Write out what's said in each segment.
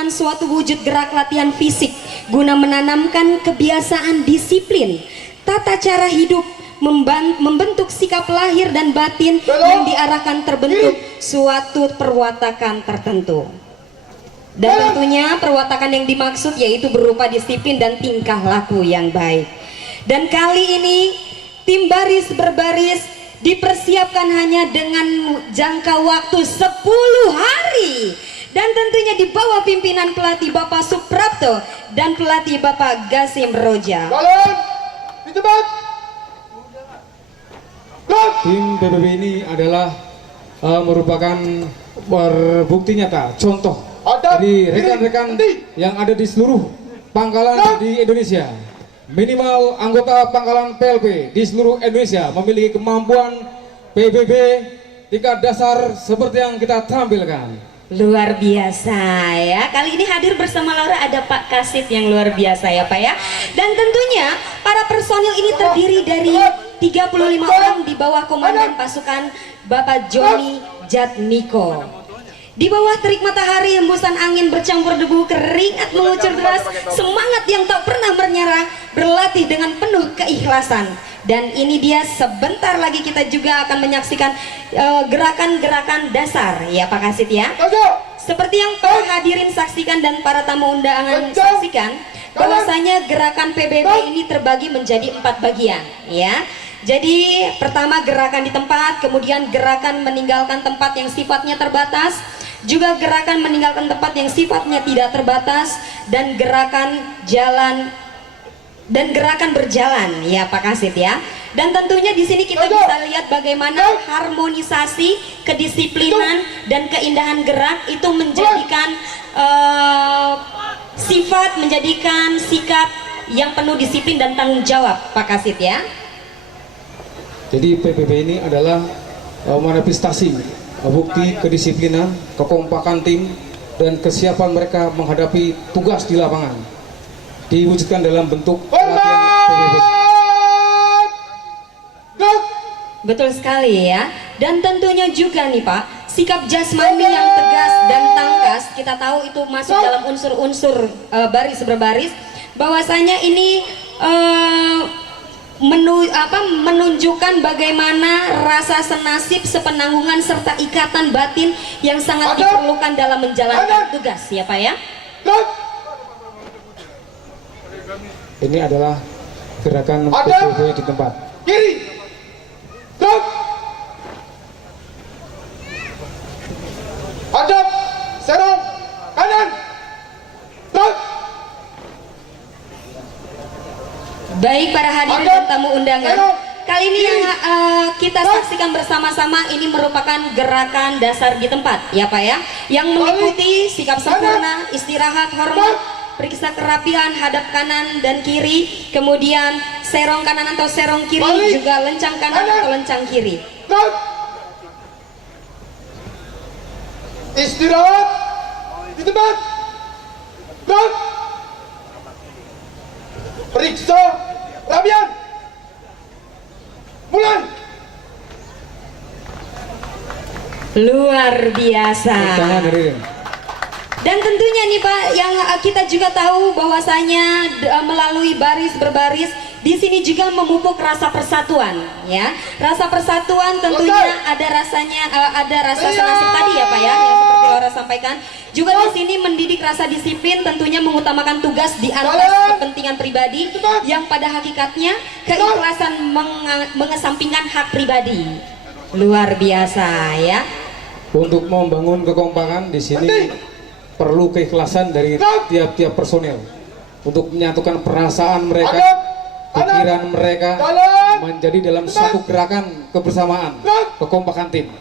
merupakan suatu wujud gerak latihan fisik guna menanamkan kebiasaan disiplin, tata cara hidup, membentuk sikap lahir dan batin yang diarahkan terbentuk suatu perwatakan tertentu. Dan tentunya perwatakan yang dimaksud yaitu berupa disiplin dan tingkah laku yang baik. Dan kali ini tim baris berbaris dipersiapkan hanya dengan jangka waktu 10 hari. Dan tentunya di bawah pimpinan pelatih Bapak Suprapto dan pelatih Bapak Gasim Roja. Jalan, di tempat. Tim PBB ini adalah merupakan bukti nyata, contoh dari rekan-rekan yang ada di seluruh pangkalan di Indonesia. Minimal anggota pangkalan PLP di seluruh Indonesia memiliki kemampuan PBB tingkat dasar seperti yang kita tampilkan. Luar biasa ya. Kali ini hadir bersama Laura ada Pak Kasit yang luar biasa ya Pak ya. Dan tentunya para personil ini terdiri dari 35 orang di bawah komandan pasukan Bapak Joni Jatmiko. Di bawah terik matahari, hembusan angin bercampur debu, keringat mengucur deras, semangat yang tak pernah menyerah, berlatih dengan penuh keikhlasan. Dan ini dia, sebentar lagi kita juga akan menyaksikan gerakan-gerakan dasar ya Pak Kasit ya. Seperti yang para hadirin saksikan dan para tamu undangan saksikan, bahwasanya gerakan PBB ini terbagi menjadi 4 bagian ya. Jadi pertama gerakan di tempat, kemudian gerakan meninggalkan tempat yang sifatnya terbatas, juga gerakan meninggalkan tempat yang sifatnya tidak terbatas, dan gerakan jalan dan gerakan berjalan ya Pak Kasit ya. Dan tentunya di sini kita bisa lihat bagaimana harmonisasi, kedisiplinan dan keindahan gerak itu menjadikan sifat, menjadikan sikap yang penuh disiplin dan tanggung jawab Pak Kasit ya. Jadi PBB ini adalah manifestasi bukti kedisiplinan, kekompakan tim, dan kesiapan mereka menghadapi tugas di lapangan. Diwujudkan dalam bentuk latihan PBB. Betul sekali ya. Dan tentunya juga nih Pak, sikap jasmani yang tegas dan tangkas, kita tahu itu masuk dalam unsur-unsur baris berbaris, bahwasanya ini menunjukkan bagaimana rasa senasib, sepenanggungan serta ikatan batin yang sangat diperlukan dalam menjalankan tugas ya Pak ya. Ini adalah gerakan PBB di tempat. Kiri. Stop. Hadap. Serong. Kanan. Stop. Baik para hadirin dan tamu undangan, kali ini yang kita saksikan bersama-sama ini merupakan gerakan dasar di tempat ya Pak ya, yang meliputi sikap sempurna, istirahat, hormat, periksa kerapian, hadap kanan dan kiri, kemudian serong kanan atau serong kiri, juga lencang kanan atau lencang kiri. Istirahat di tempat. Stop. Periksa kerapian. Mulai. Luar biasa. Dan tentunya nih Pak, yang kita juga tahu bahwasanya melalui baris berbaris di sini juga memupuk rasa persatuan ya. Rasa persatuan tentunya ada rasanya, ada rasa senasib tadi ya Pak ya, yang seperti Laura sampaikan. Juga di sini mendidik rasa disiplin, tentunya mengutamakan tugas di atas kepentingan pribadi, yang pada hakikatnya keikhlasan mengesampingkan hak pribadi. Luar biasa ya. Untuk membangun kekompakan di sini perlu keikhlasan dari tiap-tiap personel untuk menyatukan perasaan mereka, pikiran mereka menjadi dalam satu gerakan kebersamaan, kekompakan tim.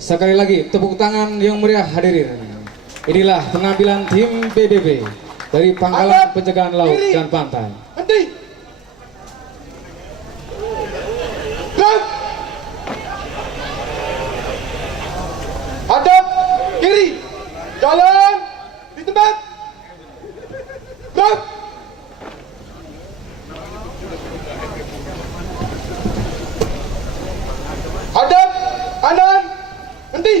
Sekali lagi tepuk tangan yang meriah hadirin. Inilah pengambilan tim PBB dari Pangkalan Pencegahan Laut dan Pantai. Henti. Hadap kiri. Jalan di tempat. Stop. Hadap kanan. Henti.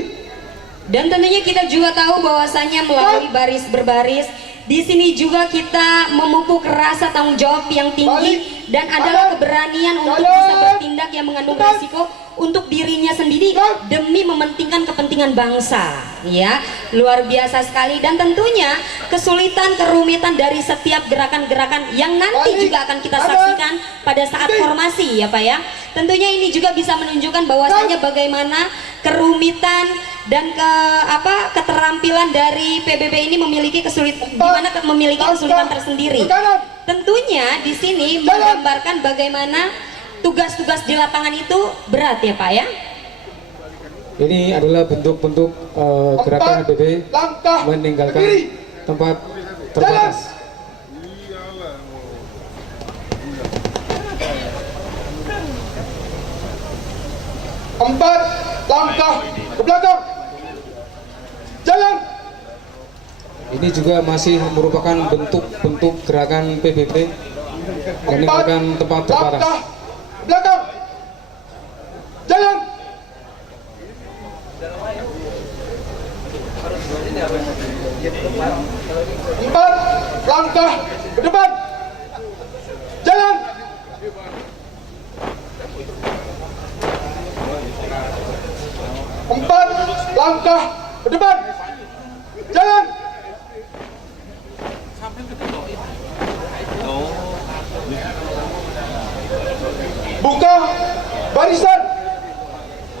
Dan tentunya tentunya kita juga tahu bahwasanya melalui baris berbaris di sini juga kita memupuk rasa tanggung jawab yang tinggi dan adalah keberanian untuk bisa bertindak yang mengandung risiko untuk dirinya sendiri demi mementingkan kepentingan bangsa. Ya, luar biasa sekali. Dan tentunya kesulitan kerumitan dari setiap gerakan-gerakan yang nanti juga akan kita saksikan pada saat formasi ya Pak ya. Tentunya ini juga bisa menunjukkan bahwasanya bagaimana kerumitan dan keterampilan dari PBB ini memiliki kesulitan tersendiri. Tentunya di sini menggambarkan bagaimana tugas-tugas di lapangan itu berat ya Pak ya. Ini adalah bentuk-bentuk gerakan PBB meninggalkan tempat terbatas. Empat langkah ke belakang. Jalan. Ini juga masih merupakan bentuk-bentuk gerakan PBB meninggalkan tempat terbatas. Langkah ke belakang. Jalan. Empat langkah ke depan. Jalan. Empat langkah ke depan. Jalan. Buka barisan.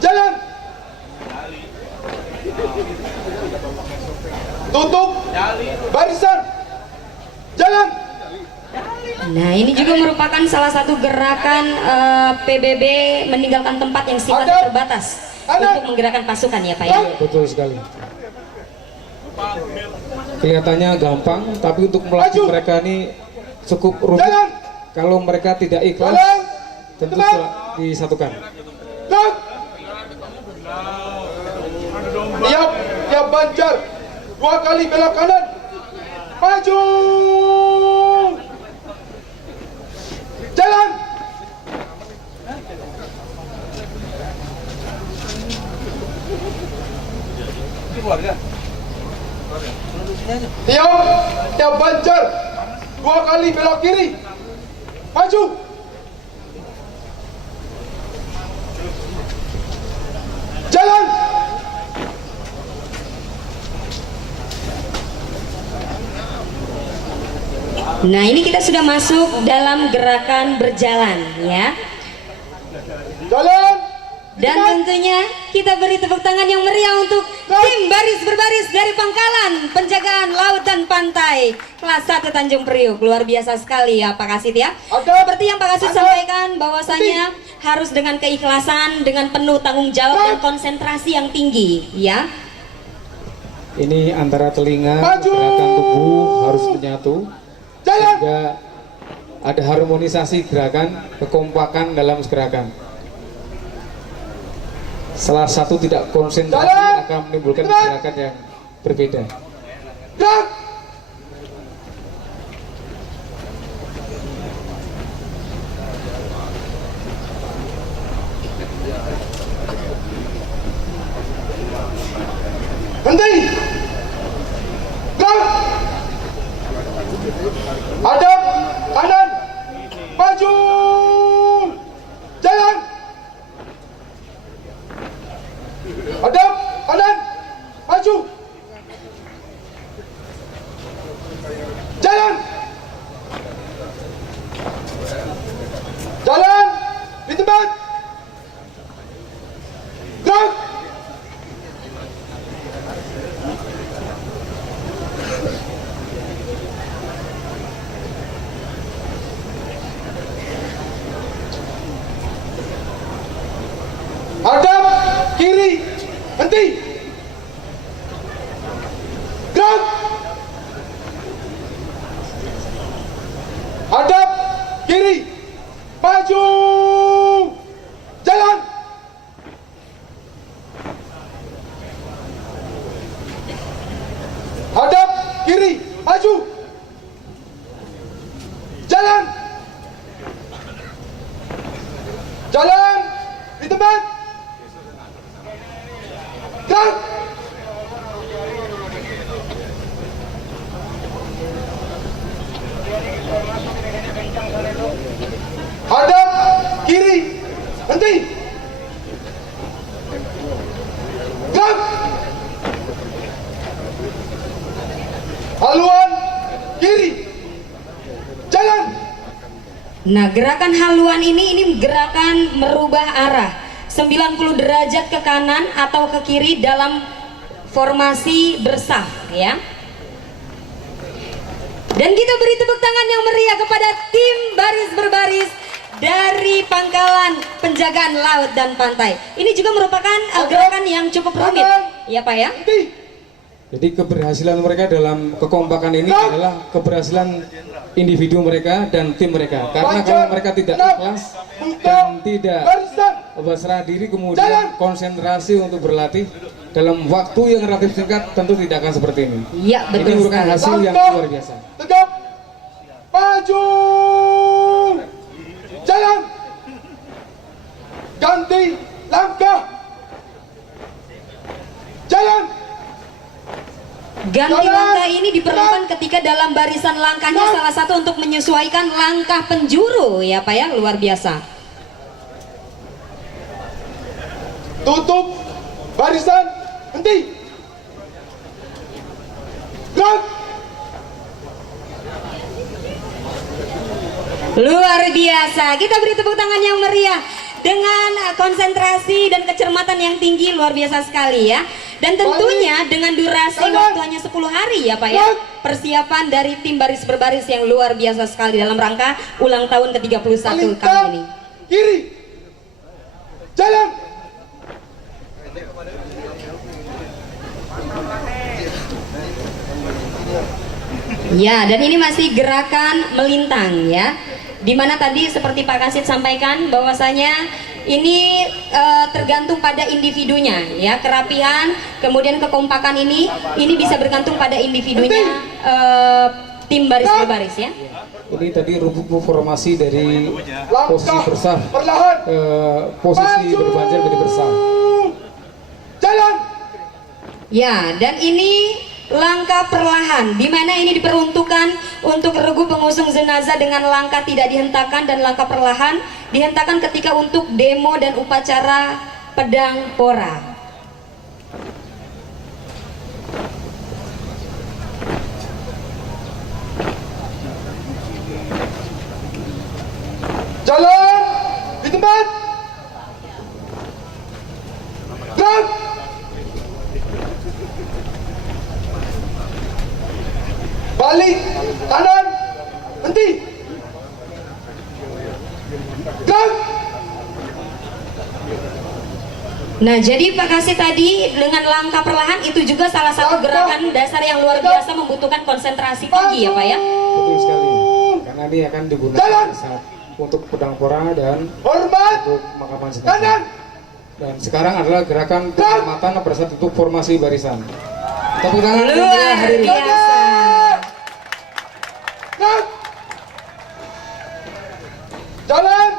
Jalan. Tutup barisan. Jalan. Nah, ini juga merupakan salah satu gerakan PBB meninggalkan tempat yang sifatnya terbatas untuk menggerakkan pasukan ya Pak ya. Betul sekali. Kelihatannya gampang, tapi untuk melatih mereka ini cukup rumit. Kalau mereka tidak ikhlas, tentu disatukan. Tiap banjar 2 kali belok kanan. Maju. Jalan. Tiap banjar 2 kali belok kiri. Maju. Jalan. Nah, ini kita sudah masuk dalam gerakan berjalan ya. Jalan. Dan tentunya kita beri tepuk tangan yang meriah untuk tim baris berbaris dari Pangkalan Penjagaan Laut dan Pantai kelas 1 Tanjung Priuk. Luar biasa sekali ya Pak Kasit ya. Seperti yang Pak Kasit sampaikan bahwasanya harus dengan keikhlasan, dengan penuh tanggung jawab dan konsentrasi yang tinggi ya. Ini antara telinga, gerakan tubuh harus menyatu sehingga ada harmonisasi gerakan, kekompakan dalam gerakan. Salah satu tidak konsentrasi akan menimbulkan gerakan yang berbeda. Henti. Gerak. Hadap kanan. Maju. Jalan. Hadap kanan. Maju. Jalan. Jalan di tempat. Gerak. Hadap kiri. Henti. Gerak. Hadap kiri. Maju. Jalan. Hadap kiri. Maju. Jalan. Jalan di tempat. Gerak. Henti. Gerak. Haluan kiri. Jalan. Nah, gerakan haluan ini gerakan merubah arah 90 derajat ke kanan atau ke kiri dalam formasi bersaf ya. Dan kita beri tepuk tangan yang meriah kepada tim baris berbaris dari Pangkalan Penjagaan Laut dan Pantai. Ini juga merupakan gerakan yang cukup rumit, ya Pak ya. Jadi keberhasilan mereka dalam kekompakan ini adalah keberhasilan individu mereka dan tim mereka. Karena kalau mereka tidak ikhlas dan tidak berserah diri kemudian konsentrasi untuk berlatih dalam waktu yang relatif singkat, tentu tidak akan seperti ini. Iya, betul. Ini merupakan hasil yang luar biasa. Tegap, maju, jalan, ganti langkah, jalan. Ganti langkah ini diperlukan ketika dalam barisan langkahnya salah satu untuk menyesuaikan langkah penjuru ya Pak ya, luar biasa. Tutup barisan, henti. Gerak. Luar biasa. Kita beri tepuk tangan yang meriah dengan konsentrasi dan kecermatan yang tinggi, luar biasa sekali ya. Dan tentunya dengan durasi waktu hanya 10 hari ya Pak ya. Persiapan dari tim baris berbaris yang luar biasa sekali dalam rangka ulang tahun ke-31 kali ini. Kiri. Jalan. Ya, dan ini masih gerakan melintang ya. Dimana tadi seperti Pak Kasit sampaikan bahwasanya ini tergantung pada individunya ya, kerapihan kemudian kekompakan ini bisa bergantung pada individunya tim baris berbaris ya. Ini tadi rumput formasi dari posisi bersah, posisi berbanjar menjadi bersah. Jalan. Ya, dan ini langkah perlahan, di mana ini diperuntukkan untuk regu pengusung jenazah dengan langkah tidak dihentakkan, dan langkah perlahan dihentakkan ketika untuk demo dan upacara pedang pora. Jalan di tempat. Gerak. Balik kanan, henti. Gerak. Nah, jadi Pak Kasih tadi dengan langkah perlahan itu juga salah satu gerakan dasar yang luar biasa membutuhkan konsentrasi tinggi ya Pak ya. Betul sekali. Karena ini akan digunakan saat untuk pedang pora dan untuk makaman jenazah. Dan sekarang adalah gerakan penghormatan pada saat untuk formasi barisan. Tepuk tangan luar biasa. Jalan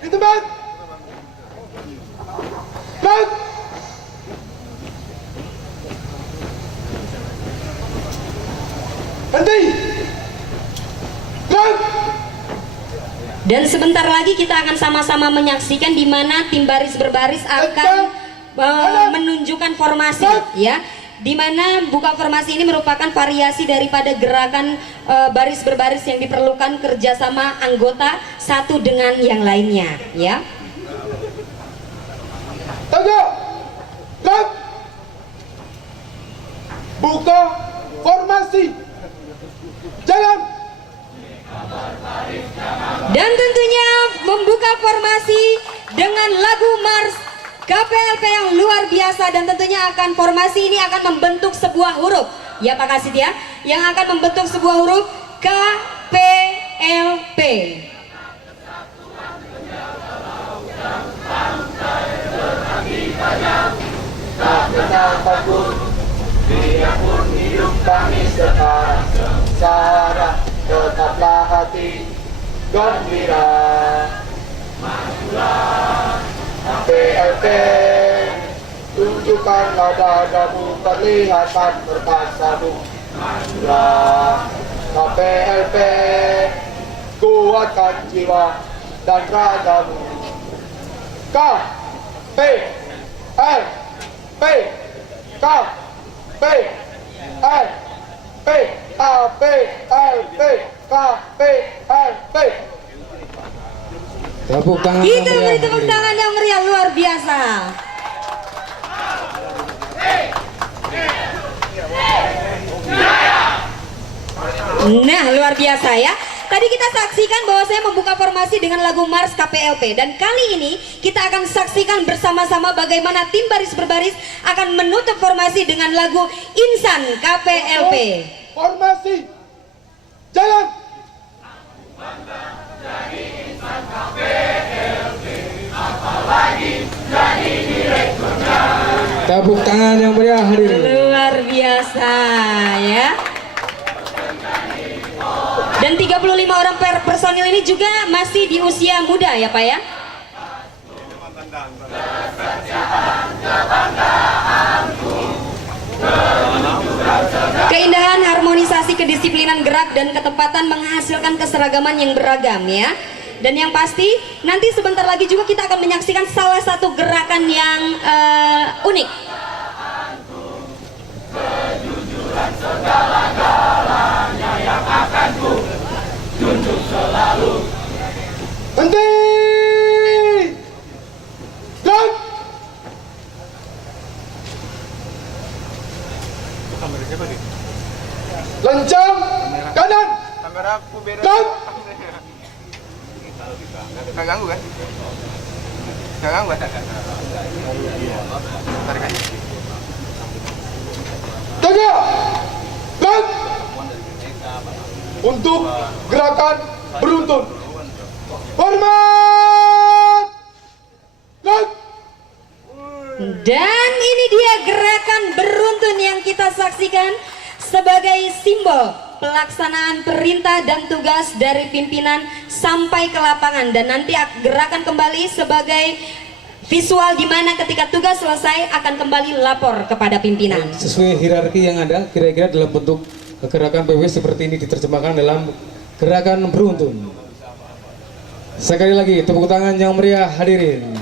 di tempat. Gerak. Henti. Gerak. Dan sebentar lagi kita akan sama-sama menyaksikan di mana tim baris berbaris akan menunjukkan formasi ya. Di mana buka formasi ini merupakan variasi daripada gerakan baris berbaris yang diperlukan kerjasama anggota satu dengan yang lainnya ya. Tegak. Gerak. Buka formasi. Jalan. Dan tentunya membuka formasi dengan lagu Mars KPLP yang luar biasa, dan tentunya akan formasi ini akan membentuk sebuah huruf ya Pak Kasid ya, yang akan membentuk sebuah huruf KPLP. Tak kenal takut, dia pun hidup kami sekarang sengsara, tetaplah hati gembira. Majulah KPLP, tunjukkanlah dadamu, perlihatkan perkasamu. Majulah KPLP, kuatkan jiwa dan ragamu. K P L P K P L P A P L P K P L P. Tepuk tangan yang Kita meriah, beri tepuk hadirin. tangan yang meriah luar biasa. Nah, luar biasa ya. Tadi kita saksikan bahwa saya membuka formasi dengan lagu Mars KPLP, dan kali ini kita akan saksikan bersama-sama bagaimana tim baris berbaris akan menutup formasi dengan lagu Insan KPLP. Formasi jalan. Tepuk tangan yang meriah, hadirin. Luar biasa ya. Dan 35 orang personil ini juga masih di usia muda ya Pak ya. Keindahan, harmonisasi, kedisiplinan gerak dan ketepatan menghasilkan keseragaman yang beragam ya. Dan yang pasti nanti sebentar lagi juga kita akan menyaksikan salah satu gerakan yang unik. Henti. Dan lencang kanan. Kamera aku beda. Dan Gak ganggu kan? Gak ganggu kan? Tarik aja. tegak. Dan untuk gerakan beruntun. Hormat. Dan ini dia gerakan beruntun yang kita saksikan sebagai simbol pelaksanaan perintah dan tugas dari pimpinan sampai ke lapangan, dan nanti gerakan kembali sebagai visual di mana ketika tugas selesai akan kembali lapor kepada pimpinan. Sesuai hierarki yang ada, kira-kira dalam bentuk gerakan PW seperti ini diterjemahkan dalam gerakan beruntun. Sekali lagi tepuk tangan yang meriah, hadirin.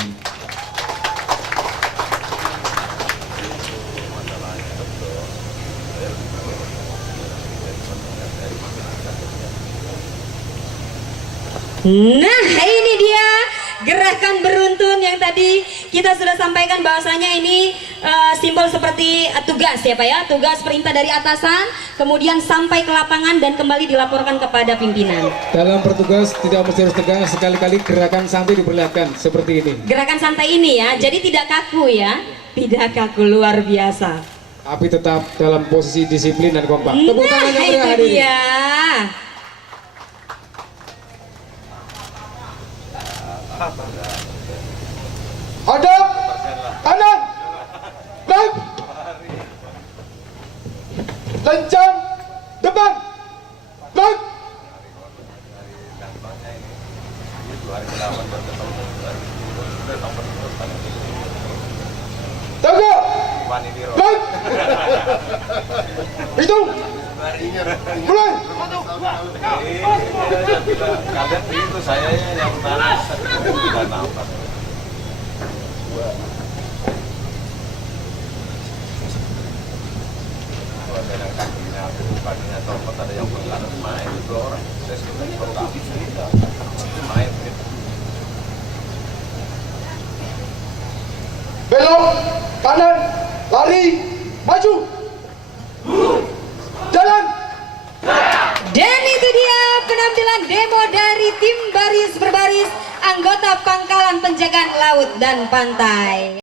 Nah, ini dia gerakan beruntun yang tadi kita sudah sampaikan bahwasanya ini simbol seperti tugas ya Pak ya, tugas perintah dari atasan, kemudian sampai ke lapangan dan kembali dilaporkan kepada pimpinan. Dalam bertugas tidak mesti harus tegang, sekali-kali gerakan santai diperlihatkan seperti ini. Gerakan santai ini ya, jadi tidak kaku ya, tidak kaku, luar biasa. Tapi tetap dalam posisi disiplin dan kompak. Tepuk tangan yang meriah, Itu hadirin. dia. Hadap kanan. Dan lencang depan. Dan tegak. Dan hitung. Mulai. Kaget itu saya yang panas. Tidak nampak. Kakinya copot, ada yang berlalu main 2 orang. Saya sebenarnya kalau kaki sudah main. Belok kanan, lari, maju. Jalan. Dan itu dia penampilan demo dari tim baris berbaris anggota Pangkalan Penjagaan Laut dan Pantai.